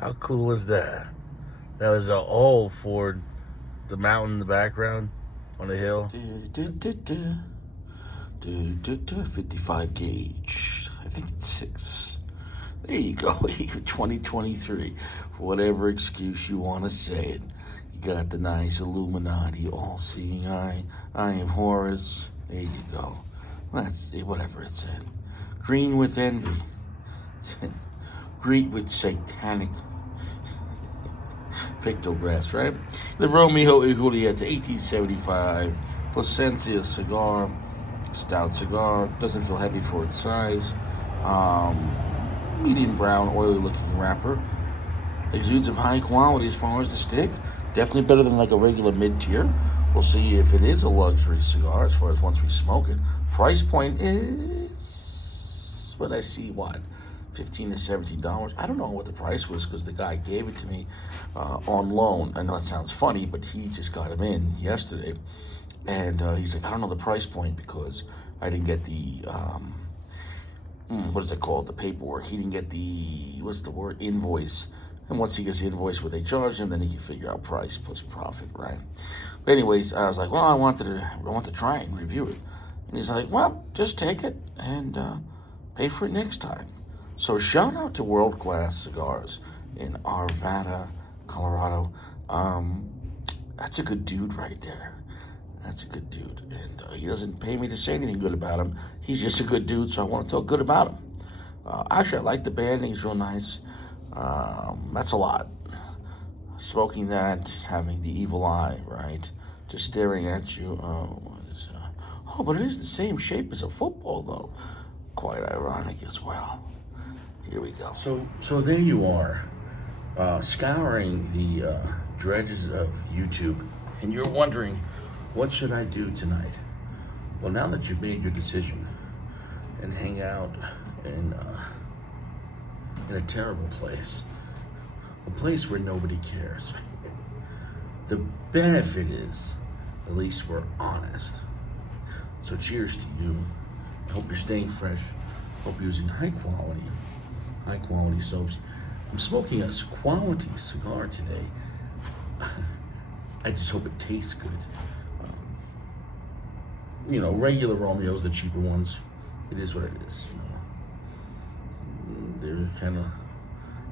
How cool is that? That was an old Ford, the mountain in the background on the hill. 55 gauge. I think it's 6. There you go. 2023. For whatever excuse you want to say it. You got the nice Illuminati, all-seeing eye. I am Horus. There you go. That's whatever it said. Green with envy. Greet with satanic pictographs, right? The Romeo y Juliet 1875 Placencia cigar, stout cigar. Doesn't feel heavy for its size. Medium brown, oily looking wrapper. Exudes of high quality as far as the stick. Definitely better than like a regular mid-tier. We'll see if it is a luxury cigar as far as once we smoke it. Price point is, what I see, what? $15 to $17. I don't know what the price was because the guy gave it to me on loan. I know it sounds funny, but he just got him in yesterday. And he's like, I don't know the price point because I didn't get the, what is it called? The paperwork. He didn't get the, what's the word? Invoice. And once he gets the invoice what they charge him, then he can figure out price plus profit, right? But anyways, I was like, well, I want to try and review it. And he's like, well, just take it and pay for it next time. So shout out to World Class Cigars in Arvada, Colorado. That's a good dude right there. That's a good dude. And he doesn't pay me to say anything good about him. He's just a good dude, so I want to talk good about him. Actually, I like the banding. He's real nice. That's a lot. Smoking that, having the evil eye, right? Just staring at you. But it is the same shape as a football, though. Quite ironic as well. Here we go. So there you are, scouring the dredges of YouTube, and you're wondering, what should I do tonight? Well, now that you've made your decision and hang out in a terrible place, a place where nobody cares, the benefit is, at least we're honest. So cheers to you. I hope you're staying fresh. Hope you're using high quality soaps. I'm smoking a quality cigar today. I just hope it tastes good. Regular Romeos, the cheaper ones, it is what it is. They're kind of,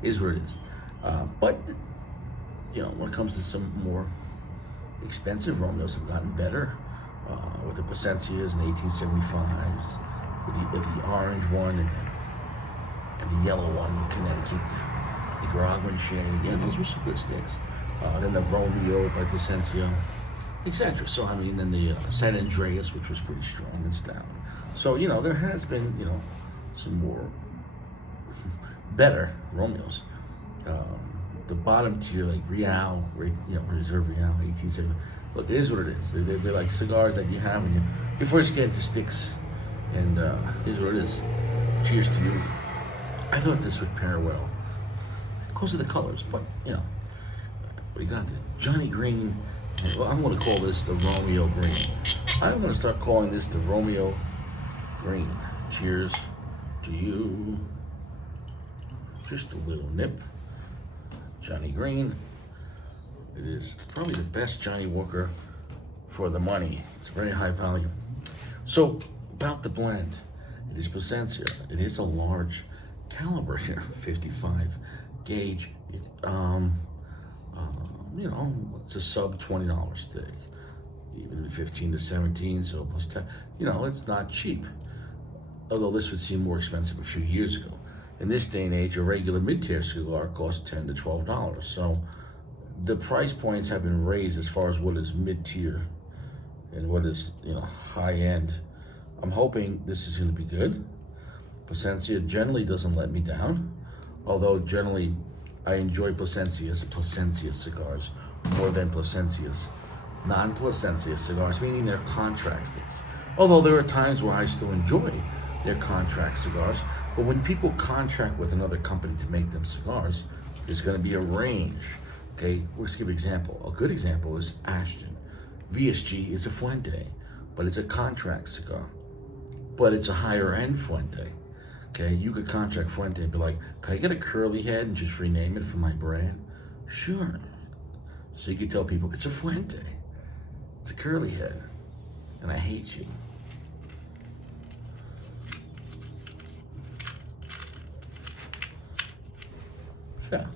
is what it is. But when it comes to some more expensive Romeos, have gotten better. With the Placencias and the 1875s, with the orange one and the yellow one in Connecticut, the Nicaraguan shade. Yeah, those were some good sticks. Then the Romeo by Placencia, etc. So, then the San Andreas, which was pretty strong and stout. So, there has been, some more better Romeos. The bottom tier, like Real, Reserve Real, 1870. Look, it is what it is. They're like cigars that you have when you first get into sticks. And here's what it is. Cheers to you. I thought this would pair well. Close to the colors, but, we got the Johnny Green. Well, I'm going to call this the Romeo Green. I'm going to start calling this the Romeo Green. Cheers to you. Just a little nip. Johnny Green. It is probably the best Johnny Walker for the money. It's very high value. So, about the blend. It is Placencia. It is a large caliber here, 55 gauge. It's a sub $20 stick. Even 15 to 17, so plus 10. It's not cheap. Although this would seem more expensive a few years ago. In this day and age, a regular mid-tier cigar costs $10 to $12. So the price points have been raised as far as what is mid-tier and what is, high-end. I'm hoping this is going to be good. Placencia generally doesn't let me down, although generally I enjoy Placencia cigars more than Placencia's non-Placencia cigars, meaning they're contract sticks. Although there are times where I still enjoy their contract cigars, but when people contract with another company to make them cigars, there's going to be a range. Okay, let's give an example. A good example is Ashton. VSG is a Fuente, but it's a contract cigar, but it's a higher end Fuente. Okay, you could contract Fuente and be like, can I get a curly head and just rename it for my brand? Sure. So you could tell people, it's a Fuente. It's a curly head. And I hate you. So.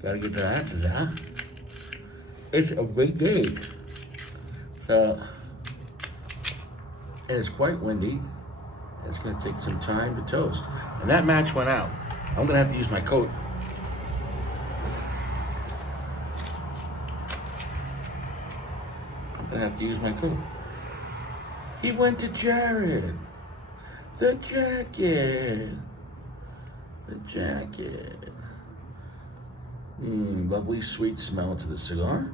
Gotta get that after that. It's a big gauge. So, and it's quite windy. It's gonna take some time to toast. And that match went out. I'm gonna have to use my coat. I'm gonna have to use my coat. He went to Jared. The jacket. The jacket. Lovely sweet smell to the cigar.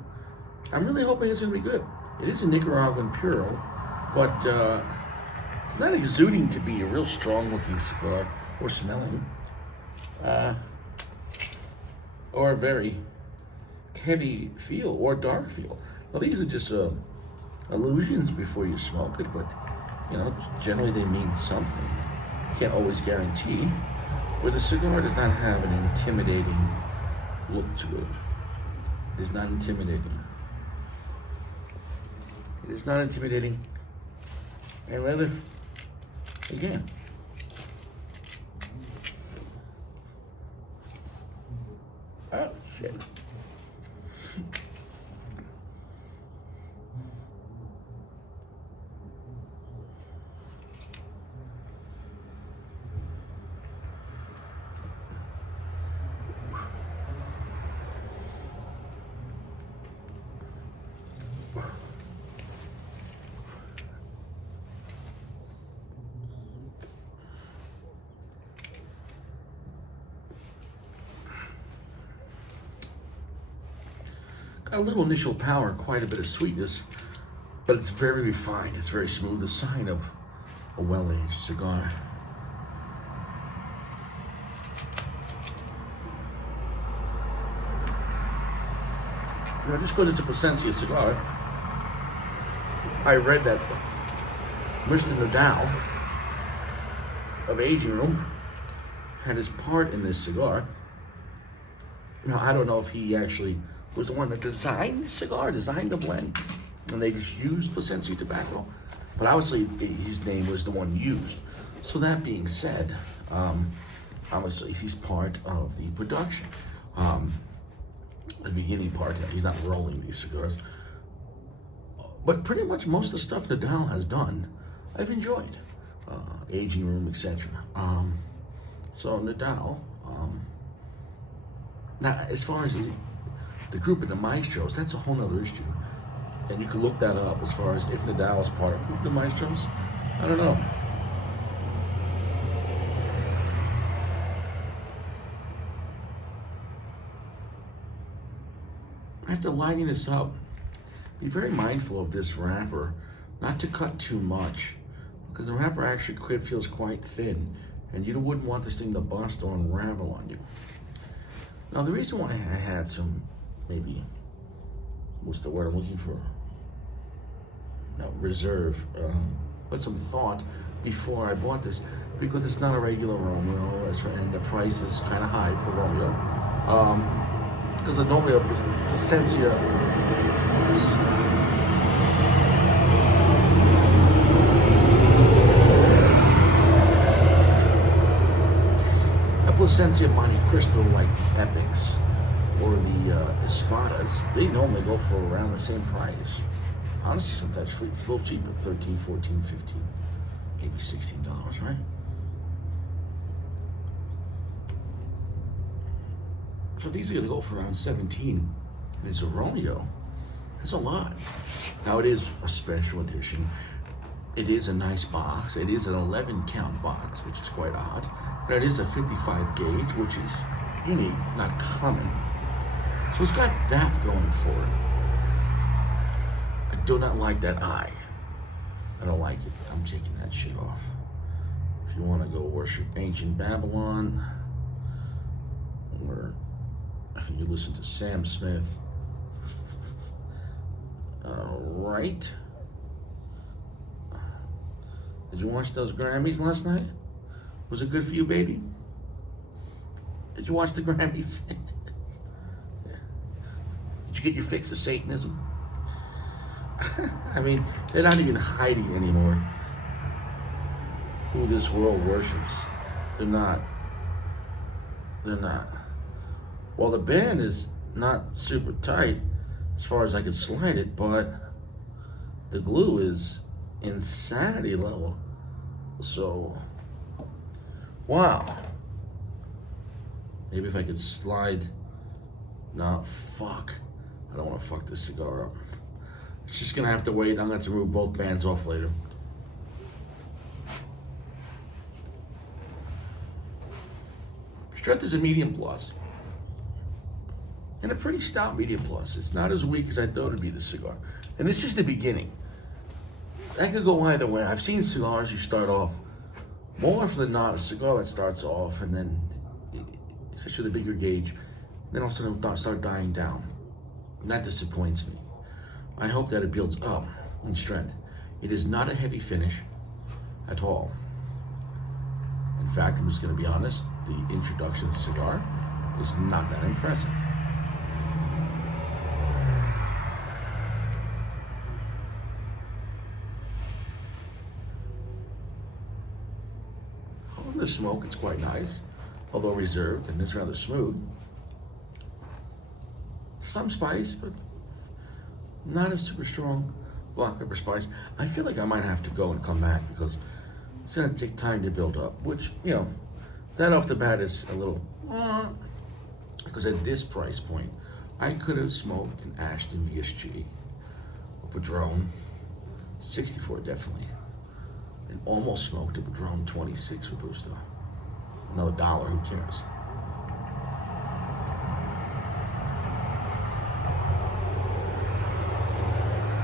I'm really hoping it's gonna be good. It is a Nicaraguan Puro, but it's not exuding to be a real strong looking cigar or smelling. Or a very heavy feel or dark feel. Well, these are just illusions before you smoke it, but generally they mean something. Can't always guarantee. But the cigar does not have an intimidating look to it. It is not intimidating. It is not intimidating. And rather, again, oh shit. Got a little initial power, quite a bit of sweetness, but it's very refined. It's very smooth, a sign of a well-aged cigar. Just because it's a Plasencia cigar, I read that Mr. Nadal of Aging Room had his part in this cigar. Now, I don't know if he actually was the one that designed the cigar, designed the blend, and they just used Plasencia tobacco. But obviously, his name was the one used. So that being said, obviously he's part of the production. The beginning part, he's not rolling these cigars. But pretty much most of the stuff Nadal has done, I've enjoyed. Aging Room, etc. So Nadal, now as far as the group of the Maestros, that's a whole nother issue. And you can look that up as far as if Nadal is part of the group of the Maestros. I don't know. After lighting this up, be very mindful of this wrapper, not to cut too much, because the wrapper actually feels quite thin, and you wouldn't want this thing to bust or unravel on you. Now, the reason why I had some, maybe, what's the word I'm looking for? No, reserve, but some thought before I bought this, because it's not a regular Romeo, and the price is kind of high for Romeo. Because a Romeo Plasencia, a Plasencia Monte Cristo like Epics or the Espadas, they normally go for around the same price. Honestly, sometimes it's a little cheaper, $13, $14, $15, maybe $16, right? So these are gonna go for around 17. And it's a Romeo. That's a lot. Now it is a special edition. It is a nice box. It is an 11 count box, which is quite odd. And it is a 55 gauge, which is unique, not common. So it's got that going for it. I do not like that eye. I don't like it. I'm taking that shit off. If you want to go worship ancient Babylon, or you listen to Sam Smith, right? Did you watch those Grammys last night? Was it good for you, baby? Did you watch the Grammys? Yeah. Did you get your fix of Satanism? I mean, they're not even hiding anymore who this world worships. They're not. They're not. Well, the band is not super tight as far as I could slide it, but the glue is insanity level. So, wow. Maybe if I could slide. No, fuck. I don't want to fuck this cigar up. It's just gonna have to wait. I'm gonna have to remove both bands off later. Strength is a medium plus. And a pretty stout medium plus. It's not as weak as I thought it'd be, the cigar. And this is the beginning. That could go either way. I've seen cigars you start off, more often than not, a cigar that starts off and then, especially the bigger gauge, then all of a sudden start dying down. And that disappoints me. I hope that it builds up in strength. It is not a heavy finish at all. In fact, I'm just going to be honest, the introduction cigar is not that impressive. On the smoke, it's quite nice, although reserved, and it's rather smooth. Some spice, but not a super strong black pepper spice. I feel like I might have to go and come back because it's gonna take time to build up, which, you know, that off the bat is a little, because at this price point, I could have smoked an Ashton VSG, a Padron, 64 definitely, and almost smoked a Padron 26 Robusto. Another $1, who cares?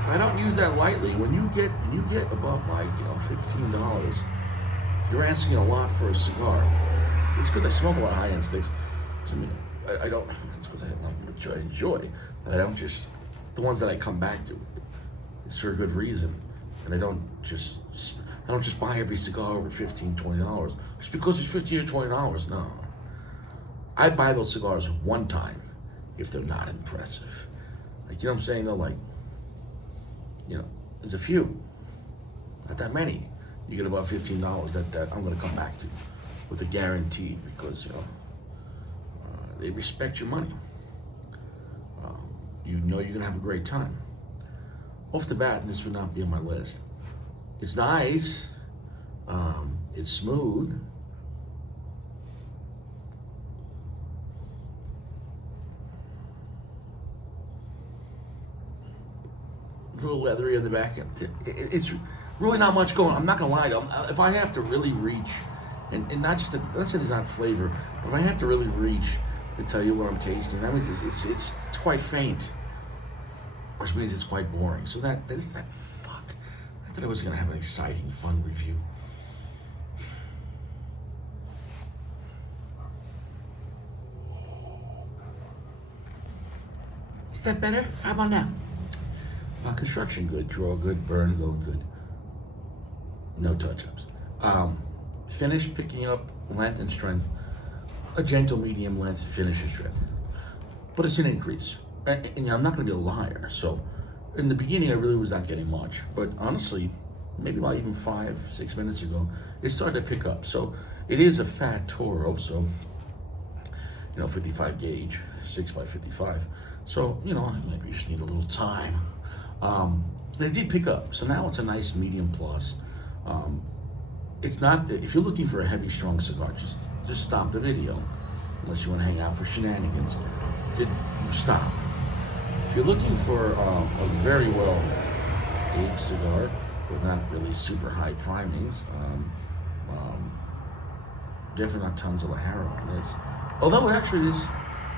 I don't use that lightly. When you get above, like, you know, $15, you're asking a lot for a cigar. It's because I smoke a lot of high-end sticks. I mean, I don't. It's because I enjoy. But I don't just, the ones that I come back to, it's for a good reason, and I don't just buy every cigar over $15, $20 just because it's $15 or $20. No, I buy those cigars one time if they're not impressive. Like, you know what I'm saying? They're like, you know, there's a few, not that many. You get about $15 that I'm going to come back to with a guarantee, because, you know, they respect your money. You know you're going to have a great time. Off the bat, this would not be on my list. It's nice. It's smooth. A little leathery on the back. It's really not much going on. I'm not gonna lie to you. If I have to really reach, and not just that, let's say there's not flavor, but if I have to really reach to tell you what I'm tasting, that means it's quite faint, which means it's quite boring. So that's that. Fuck. I thought I was gonna have an exciting, fun review. Is that better? How about now? Construction good, draw good, burn go good. No touch-ups. Finish picking up length and strength. A gentle medium length finish and strength. But it's an increase. And you know, I'm not going to be a liar. So in the beginning, I really was not getting much. But honestly, maybe about even 5-6 minutes ago, it started to pick up. So it is a fat Toro. So, you know, 55 gauge, 6x55. So, you know, maybe you just need a little time. It did pick up, so now it's a nice medium plus. It's not, if you're looking for a heavy, strong cigar, just stop the video, unless you want to hang out for shenanigans. Just stop. If you're looking for a very well aged cigar with not really super high primings, definitely not tons of Lajaro on this. Although actually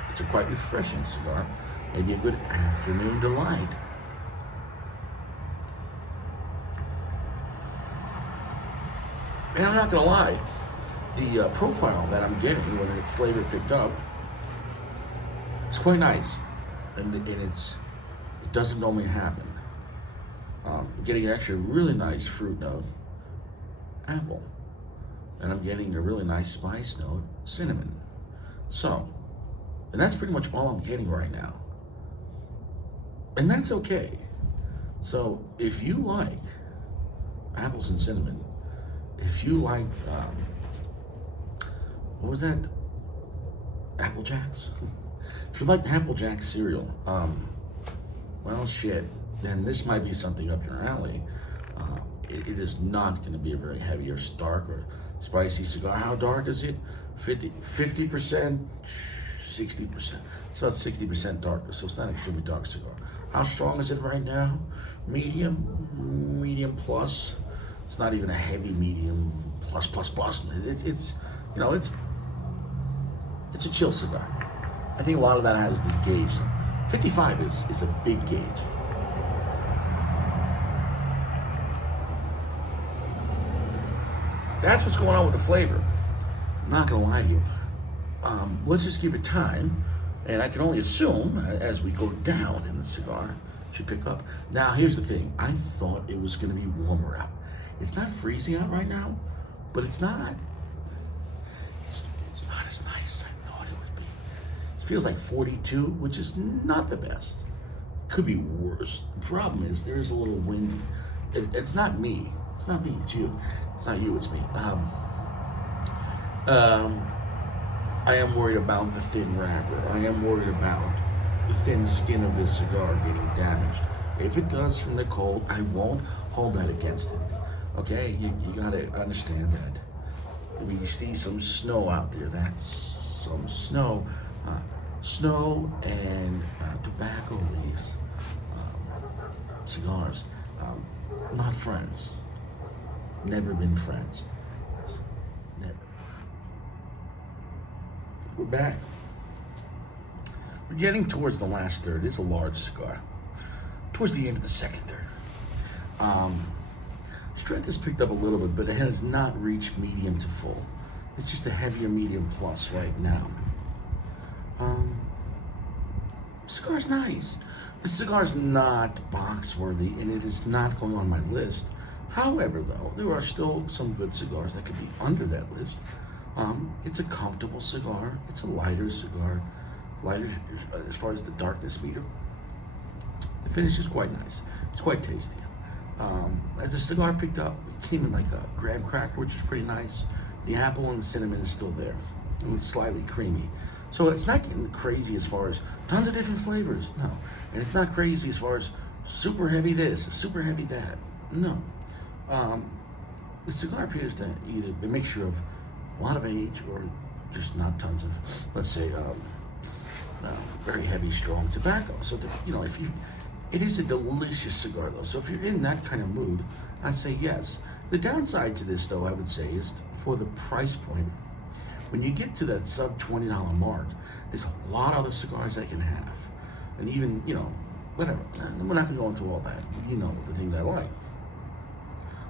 it's a quite refreshing cigar, maybe a good afternoon delight. And I'm not gonna lie, the profile that I'm getting when the flavor picked up, it's quite nice, and it doesn't normally happen. Getting actually a really nice fruit note, apple. And I'm getting a really nice spice note, cinnamon. So, and that's pretty much all I'm getting right now. And that's okay. So if you like apples and cinnamon, if you liked, what was that? Apple Jacks? If you like the Apple Jacks cereal, well, shit, then this might be something up your alley. It is not going to be a very heavy or stark or spicy cigar. How dark is it? 50%, 60%. It's about 60% darker, so it's not an extremely dark cigar. How strong is it right now? Medium plus. It's not even a heavy medium plus. It's you know, it's a chill cigar. I think a lot of that has this gauge. 55 is a big gauge. That's what's going on with the flavor. I'm not gonna lie to you. Let's just give it time, and I can only assume as we go down in the cigar, it should pick up. Now, here's the thing. I thought it was gonna be warmer out. It's not freezing out right now, but it's not. It's not as nice as I thought it would be. It feels like 42, which is not the best. Could be worse. The problem is there's a little wind. It's not me. It's not me. It's you. It's not you. It's me. I am worried about the thin wrapper. I am worried about the thin skin of this cigar getting damaged. If it does from the cold, I won't hold that against it. Okay, you gotta understand that. When you see some snow out there, that's some snow. Snow and tobacco leaves, cigars, not friends. Never been friends. Never. We're back. We're getting towards the last third. It's a large cigar. Towards the end of the second third. Strength has picked up a little bit, but it has not reached medium to full. It's just a heavier medium plus right now. Cigar's nice. The cigar's not box worthy, and it is not going on my list. However, though, there are still some good cigars that could be under that list. It's a comfortable cigar. It's a lighter cigar. Lighter as far as the darkness meter. The finish is quite nice. It's quite tasty. As the cigar picked up, it came in like a graham cracker, which is pretty nice. The apple and the cinnamon is still there. And it's slightly creamy. So it's not getting crazy as far as tons of different flavors. No. And it's not crazy as far as super heavy this, super heavy that. No. The cigar appears to either be a mixture of a lot of age or just not tons of, let's say, very heavy, strong tobacco. So, it is a delicious cigar though. So if you're in that kind of mood, I'd say yes. The downside to this though, I would say, is for the price point. When you get to that sub $20 mark, there's a lot of other cigars I can have. And even, whatever. We're not gonna go into all that. You know the things I like.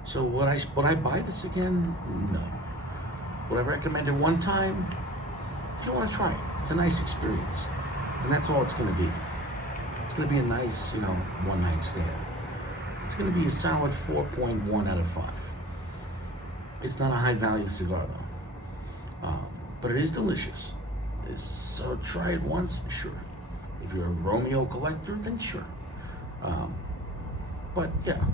So would I buy this again? No. Would I recommend it one time? If you want to try it, it's a nice experience. And that's all it's going to be. It's going to be a nice, one night stand. It's going to be a solid 4.1 out of 5. It's not a high value cigar though. But it is delicious. So try it once, sure. If you're a Romeo collector, then sure. But yeah.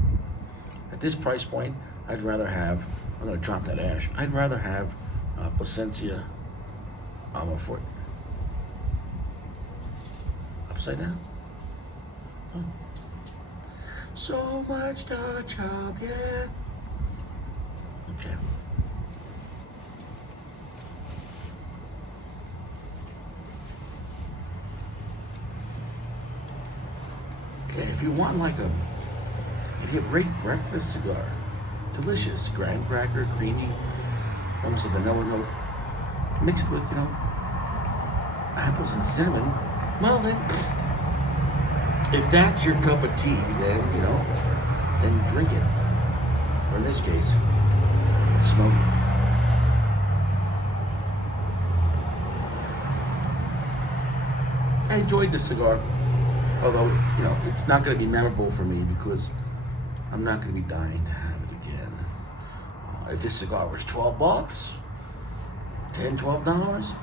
At this price point, I'd rather have, I'm going to drop that ash, I'd rather have Plasencia Almafuerte. Upside down? Oh. So much touch up, yeah. Okay. Yeah, if you want like a great breakfast cigar, delicious, graham cracker, creamy, almost a vanilla note, mixed with, apples and cinnamon, well then, if that's your cup of tea, then, then drink it. Or in this case, smoke it. I enjoyed this cigar, although, it's not going to be memorable for me because I'm not going to be dying to have it again. If this cigar was $12, $10, $12,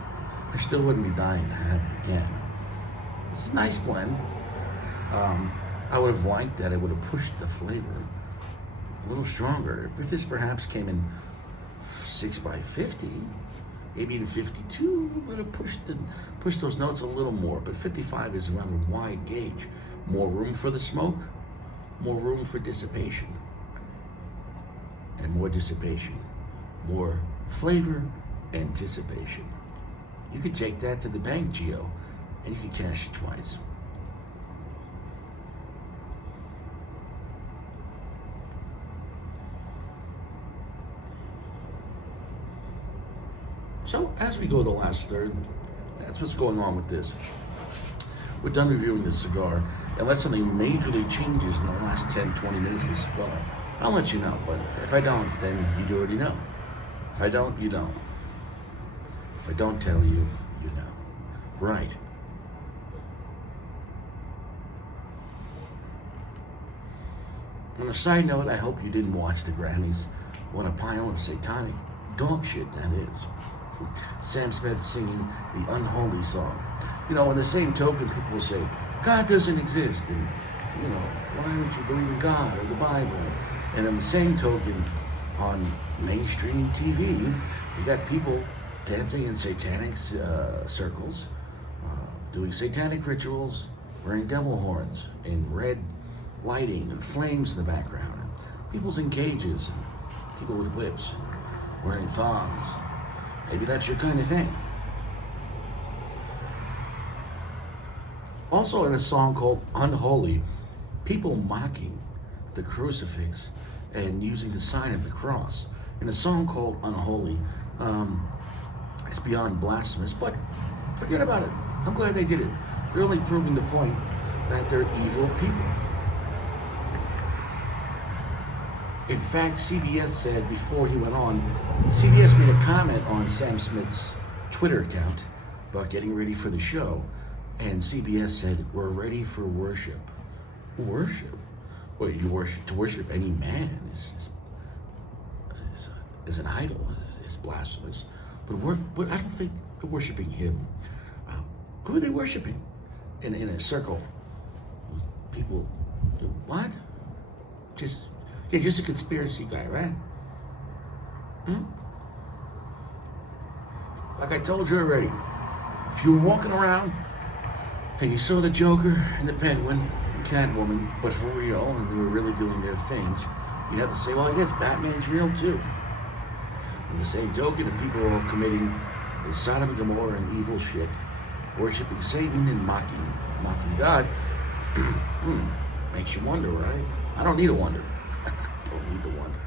I still wouldn't be dying to have it again. It's a nice blend. I would have liked that it would have pushed the flavor a little stronger. If this perhaps came in 6x50, maybe even 52, would have pushed those notes a little more. But 55 is a rather wide gauge. More room for the smoke, more room for dissipation. And more dissipation, more flavor, anticipation. You could take that to the bank, Gio, and you could cash it twice. So as we go to the last third, that's what's going on with this. We're done reviewing the cigar. Unless something majorly changes in the last 10, 20 minutes of the cigar, I'll let you know. But if I don't, then you already know. If I don't, you don't. If I don't tell you, you know. Right. On a side note, I hope you didn't watch the Grammys. What a pile of satanic dog shit that is. Sam Smith singing the Unholy song. You know, on the same token, people will say, God doesn't exist, and, you know, why would you believe in God or the Bible? And on the same token, on mainstream TV, you got people dancing in satanic circles, doing satanic rituals, wearing devil horns, and red lighting and flames in the background. And people's in cages, and people with whips, and wearing thongs. Maybe that's your kind of thing. Also in a song called Unholy, people mocking the crucifix and using the sign of the cross. In a song called Unholy, it's beyond blasphemous, but forget about it. I'm glad they did it. They're only proving the point that they're evil people. In fact, CBS said before he went on, CBS made a comment on Sam Smith's Twitter account about getting ready for the show, and CBS said, "We're ready for worship." Worship? Well, to worship any man is an idol, is blasphemous. But I don't think they're worshiping him. Who are they worshiping? In a circle, people. What? Just a conspiracy guy, right? Like I told you already, if you were walking around and you saw the Joker and the Penguin and Catwoman, but for real, and they were really doing their things, you'd have to say, well, I guess Batman's real too. On the same token, if people are committing the Sodom and Gomorrah and evil shit, worshiping Satan and mocking God, makes you wonder, right? I don't need to wonder. Don't need to wonder.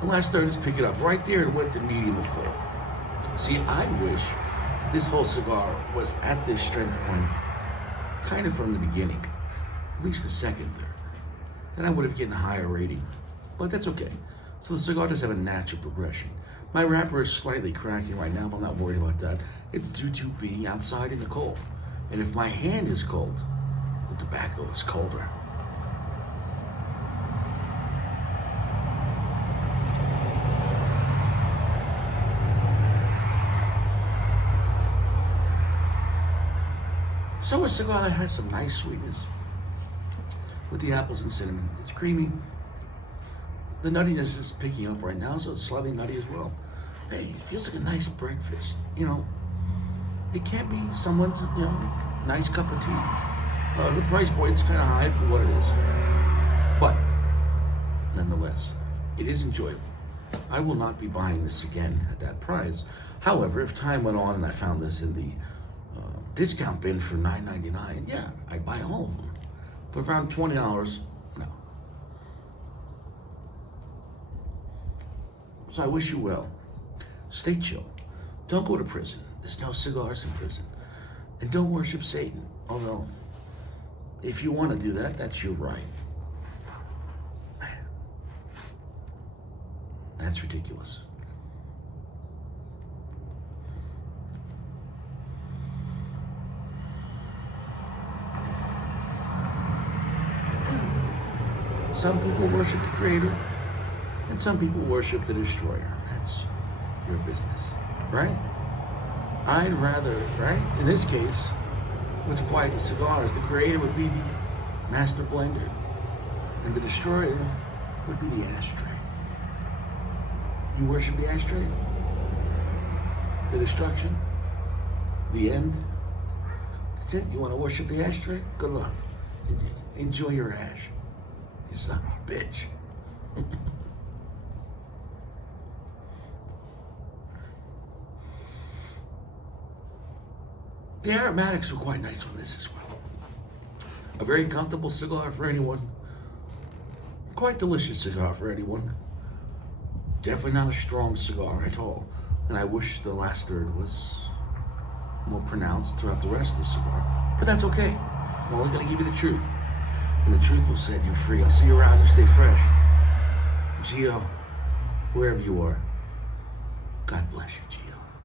The last third is pick it up right there and went to medium before. See, I wish this whole cigar was at this strength point kind of from the beginning, at least the second third. Then I would have gotten a higher rating, but that's okay. So the cigar does have a natural progression. My wrapper is slightly cracking right now, but I'm not worried about that. It's due to being outside in the cold. And if my hand is cold, the tobacco is colder. So a cigar that has some nice sweetness with the apples and cinnamon. It's creamy. The nuttiness is picking up right now, so it's slightly nutty as well. Hey, it feels like a nice breakfast. You know, it can't be someone's, nice cup of tea. The price point's kind of high for what it is. But, nonetheless, it is enjoyable. I will not be buying this again at that price. However, if time went on and I found this in the discount bin for $9.99, yeah, I'd buy all of them. But around $20, no. So I wish you well. Stay chill. Don't go to prison. There's no cigars in prison. And don't worship Satan. Although, if you want to do that, that's your right. Man, that's ridiculous. Some people worship the Creator, and some people worship the Destroyer. That's your business, right? I'd rather, right? In this case, what's applied to cigars, the Creator would be the master blender, and the Destroyer would be the ashtray. You worship the ashtray? The destruction? The end? That's it? You want to worship the ashtray? Good luck. Enjoy your ash. You son of a bitch. The aromatics were quite nice on this as well. A very comfortable cigar for anyone. Quite delicious cigar for anyone. Definitely not a strong cigar at all. And I wish the last third was more pronounced throughout the rest of the cigar. But that's okay. I'm only going to give you the truth. And the truth will set you free. I'll see you around and stay fresh. Gio, wherever you are, God bless you, Gio.